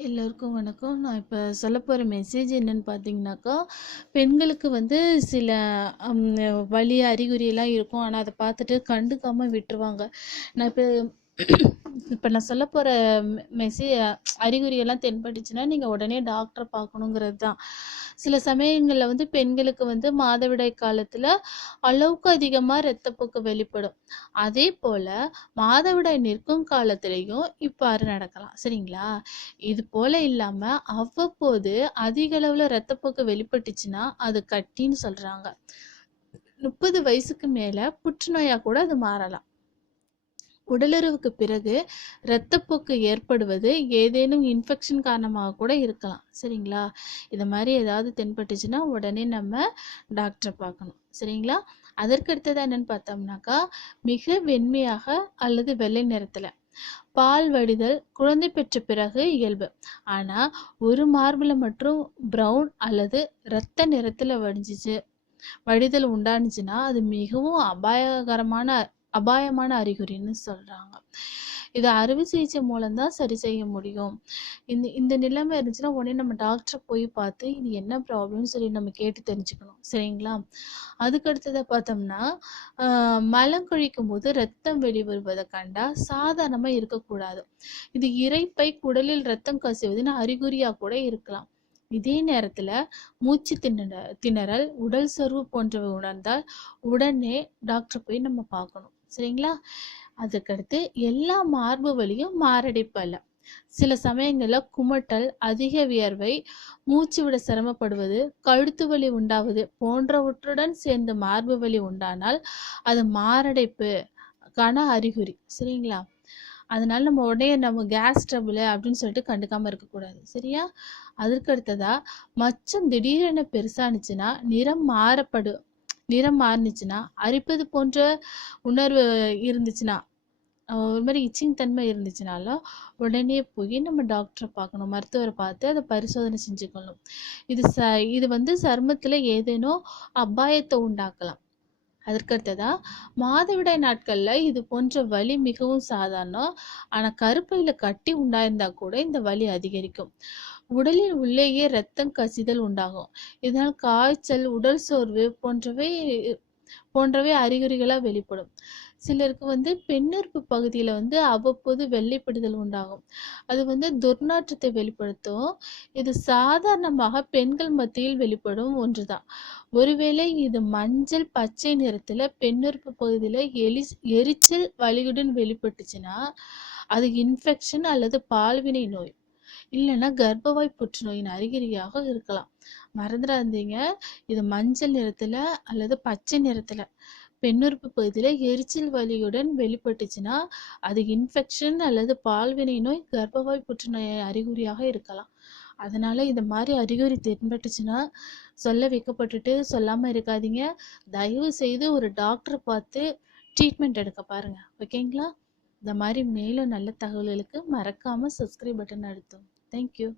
எல்லோருக்கும் வணக்கம். நான் இப்போ சொல்ல போகிற மெசேஜ் என்னென்னு பார்த்தீங்கன்னாக்கா பெண்களுக்கு வந்து சில வழி அறிகுறியெல்லாம் இருக்கும். ஆனால் அதை பார்த்துட்டு கண்டுக்காமல் விட்டுருவாங்க. நான் இப்போ இப்போ நான் சொல்ல போகிற மெசே அறிகுறியெல்லாம் தென்பட்டுச்சுன்னா நீங்கள் உடனே டாக்டரை பார்க்கணுங்கிறது தான் சில சமயங்களில் வந்து பெண்களுக்கு வந்து மாதவிடாய் காலத்தில் அளவுக்கு அதிகமாக இரத்தப்போக்கு வெளிப்படும். அதே போல் மாதவிடாய் நிற்கும் காலத்திலையும் இவ்வாறு நடக்கலாம். சரிங்களா? இது போல இல்லாம அவ்வப்போது அதிக அளவுல ரத்தப்போக்கு வெளிப்பட்டுச்சுன்னா அது கட்டின்னு சொல்றாங்க. முப்பது வயசுக்கு மேல புற்றுநோயா கூட அது மாறலாம். உடலுறவுக்கு பிறகு இரத்தப்போக்கு ஏற்படுவது ஏதேனும் இன்ஃபெக்ஷன் காரணமாக கூட இருக்கலாம். சரிங்களா? இது மாதிரி ஏதாவது தென்பட்டுச்சுன்னா உடனே நம்ம டாக்டரை பார்க்கணும். சரிங்களா? அதற்கு அடுத்தது என்னன்னு பார்த்தோம்னாக்கா மிக வெண்மையாக அல்லது வெள்ளை நிறத்தில். பால் வடிதல் குழந்தை பெற்ற பிறகு இயல்பு. ஆனால் ஒரு மார்பில் மற்றும் ப்ரௌன் அல்லது இரத்த நிறத்தில் வடிஞ்சிச்சு வடிதல் உண்டானுச்சுன்னா அது மிகவும் அபாயகரமான அபாயமான அறிகுறின்னு சொல்றாங்க. இதை அறுவை சிகிச்சை மூலம்தான் சரி செய்ய முடியும். இந்த இந்த நிலைமை இருந்துச்சுன்னா உடனே நம்ம டாக்டரை போய் பார்த்து இது என்ன ப்ராப்ளம்னு சொல்லி நம்ம கேட்டு தெரிஞ்சுக்கணும். சரிங்களா? அதுக்கு அடுத்ததை பார்த்தோம்னா ஆஹ் மலம் கழிக்கும் போது ரத்தம் வெளிவருவதை கண்டா சாதாரணமா இருக்கக்கூடாது. இது இறைப்பை குடலில் ரத்தம் கசிவதுன்னு அறிகுறியா கூட இருக்கலாம். இதே நேரத்துல மூச்சு திணற திணறல் உடல் சருவு போன்றவை உணர்ந்தால் உடனே டாக்டர் போய் நம்ம பார்க்கணும். சரிங்களா? அதுக்கடுத்து எல்லா மார்பு வலியும் மாரடைப்பு அல்ல. சில சமயங்களில் குமட்டல் அதிக வியர்வை மூச்சு விட சிரமப்படுவது கழுத்து வலி உண்டாவது போன்றவற்றுடன் சேர்ந்து மார்பு வலி உண்டானால் அது மாரடைப்பு கன அறிகுறி. சரிங்களா? அதனால நம்ம உடனே நம்ம கேஸ் ட்ரபிள் அப்படின்னு சொல்லிட்டு கண்டுக்காம இருக்கக்கூடாது. சரியா? அதற்கு அடுத்ததா மச்சம் திடீரென பெருசானுச்சுன்னா நிறம் மாறப்படு நிறம் மாறுனுச்சுன்னா அரிப்பது போன்ற உணர்வு இருந்துச்சுன்னா ஒரு மாதிரி இச்சிங் தன்மை இருந்துச்சுனாலும் உடனே போய் நம்ம டாக்டரை பார்க்கணும் மருத்துவரை பார்த்து அதை பரிசோதனை செஞ்சுக்கணும். இது ச இது வந்து சருமத்தில் ஏதேனும் அபாயத்தை உண்டாக்கலாம். அதற்கடுத்ததா மாதவிடாய் நாட்கள்ல இது போன்ற வலி மிகவும் சாதாரணம். ஆனா கருப்பையில் கட்டி உண்டாயிருந்தா கூட இந்த வலி அதிகரிக்கும். உடலின் உள்ளேயே ரத்தம் கசிதல் உண்டாகும். இதனால் காய்ச்சல் உடல் சோர்வு போன்றவை போன்றவை அறிகுறிகளாக வெளிப்படும். சிலருக்கு வந்து பெண்ணுறுப்பு பகுதியில் வந்து அவ்வப்போது வெள்ளைப்படுதல் உண்டாகும். அது வந்து துர்நாற்றத்தை வெளிப்படுத்தும். இது சாதாரணமாக பெண்கள் மத்தியில் வெளிப்படும் ஒன்றுதான். ஒருவேளை இது மஞ்சள் பச்சை நிறத்தில் பெண்ணுறுப்பு பகுதியில் எலி எரிச்சல் வலியுடன் வெளிப்பட்டுச்சுன்னா அது இன்ஃபெக்ஷன் அல்லது பால்வினை நோய். இல்லைன்னா கர்ப்பவாய் புற்றுநோயின் அறிகுறியாக இருக்கலாம். மறந்துடாதீங்க. இது மஞ்சள் நிறத்துல அல்லது பச்சை நிறத்துல. பெண்ணுறுப்பு பகுதியில எரிச்சல் வலியுடன் வெளிப்பட்டுச்சுன்னா அது இன்ஃபெக்ஷன் அல்லது பால்வினை நோய் கர்ப்பவாய் புற்றுநோய் அறிகுறியாக இருக்கலாம். அதனால இந்த மாதிரி அறிகுறி தென்பட்டுச்சுன்னா சொல்ல வைக்கப்பட்டுட்டு சொல்லாம இருக்காதீங்க. தயவு செய்து ஒரு டாக்டரை பார்த்து ட்ரீட்மெண்ட் எடுக்க பாருங்க. ஓகேங்களா இந்த மாதிரி மேலும் நல்ல தகவல்களுக்கு மறக்காமல் சப்ஸ்கிரைப் பட்டன் அழுத்தும். தேங்க்யூ